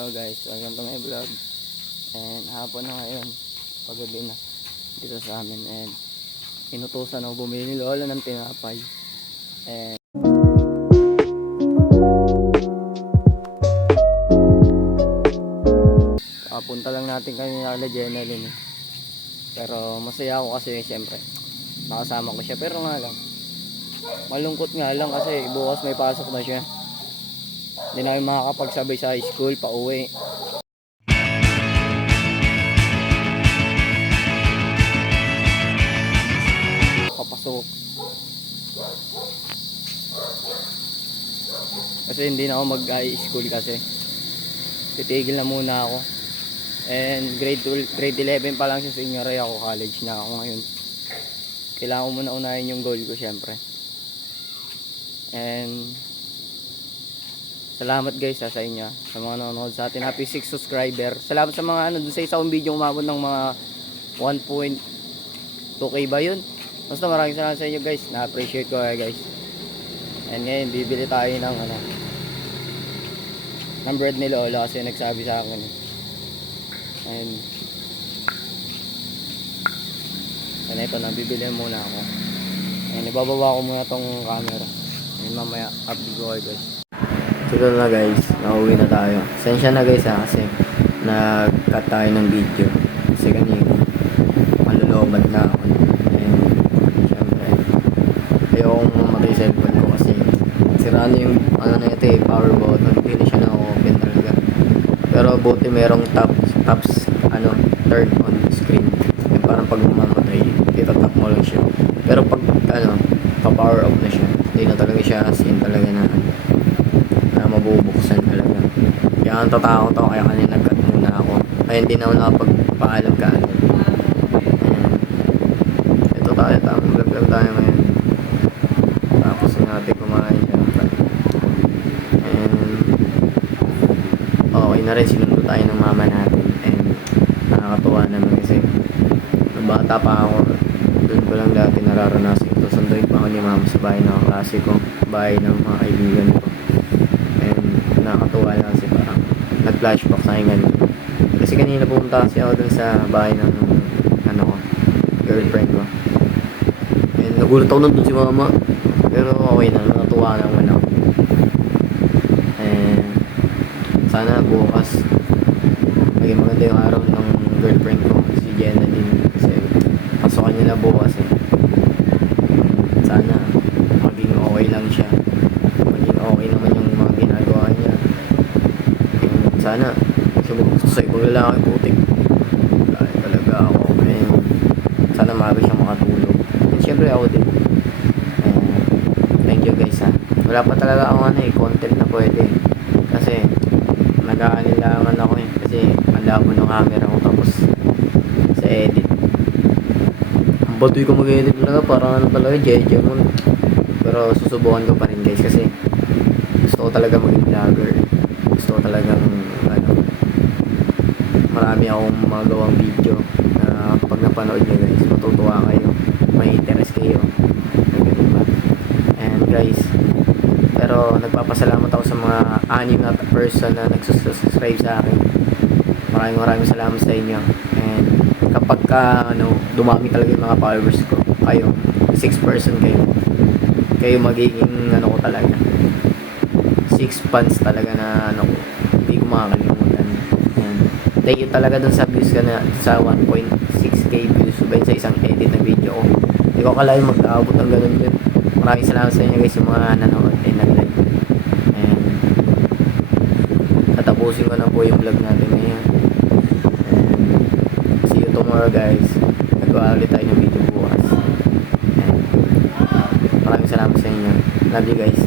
So guys, welcome to my vlog. And hapon na ngayon, pagabi na dito sa amin. And inutusan ako bumili ni Lola ng tinapay. And punta lang natin kanina kala Jenalyn eh. Pero masaya ako kasi siyempre nakasama ko siya. Pero nga lang, malungkot nga lang kasi bukas may pasok na siya. Hindi na makakapagsabay sa high school pa uwi. Papasok. Kasi hindi na ako mag-high school kasi. Titigil na muna ako. And grade 11 pa lang siya, senior ay ako, college na ako ngayon. Kailangan ko muna unahin yung goal ko syempre. And salamat guys sa inyo, sa mga nanonood sa atin. Happy 6 subscriber. Salamat sa mga dun sa isang video umabot ng mga 1.2k ba yun? Basta maraming salamat sa inyo guys. Na-appreciate ko guys. And ngayon bibili tayo ng bread ni Lola kasi nagsabi sa akin. And ito na, bibili muna ako. And ibababa ko muna tong camera. And mamaya update ko kayo guys. Ito na guys, nauwi na tayo. Sensya na guys kasi nag-cut tayo ng video. Kasi kanina malulobad na ako. And syempre ayokong mamatay cellphone ko kasi sira na yung na ito power button. Hindi na siya na-open talaga. Pero buti merong turn on screen. Yung parang pag mamatay, itatap mo lang siya. Pero pag pa-power off na siya, hindi na talaga siya as in talaga na mabubuksan talaga. Kaya ang tatakot ako, kaya kanina nag-cut muna ako. Kaya hindi na ako nakapagpaalam ka. Ito tayo, tamang vlog tayo ngayon. Tapos natin kumain siya. And okay na rin, sinundo tayo ng mama natin. And nakakatuwa naman kasi nung bata pa ako, doon ko lang dati nararanasan ito. Sunduin pa ako ni mama sa bahay ng klase ko, bahay ng mga kaibigan ko. Nakakatuwa lang kasi parang nag-flashback sa akin ganun. Kasi kanina pumunta kasi ako dun sa bahay ng girlfriend ko. And nagulat ako dun si mama. Pero okay na, nakatuwa naman ako. And sana bukas maging maganda yung araw ng girlfriend ko, si Jenna din. Kasi pasokan niya na bukas eh. Sana maging okay lang siya. Maging okay naman yung mga ginagawa niya. Sana gusto sa ibang lalaki putik. Wala talaga ako. And sana maaga siyang makatulog. And syempre ako din. Thank you guys ha. Wala pa talaga akong content na pwede. Kasi nag-aanilangan ako eh. Kasi ang labo ng camera ko tapos sa edit. Ang batoy ko mag-edit talaga. Parang talaga jeje mo. Pero susubukan ko pa rin guys kasi gusto ko talaga maging vlogger. Gusto ko talagang marami akong magawang video na pag napanood nyo guys, matutuwa kayo, may interest kayo. And guys, pero nagpapasalamat ako sa mga 6 na person na nagsusubscribe sa akin. Maraming salamat sa inyo. And kapag dumami talaga yung mga followers ko, kayo 6 person kayo magiging ko talaga 6 fans talaga na hindi ko makakalimutan. Yan. Thank you talaga dun sa views ka na sa 1.6k views ba sa isang edit na video ko. Hindi ko akalain mag-aabot ng ganun yun. Maraming salamat sa inyo guys yung mga nanonood and nag-like. And tatapusin ko na po yung vlog natin ngayon. And see you tomorrow guys. Nagawa ulit tayo ng video bukas. And maraming salamat sa inyo. Love you guys.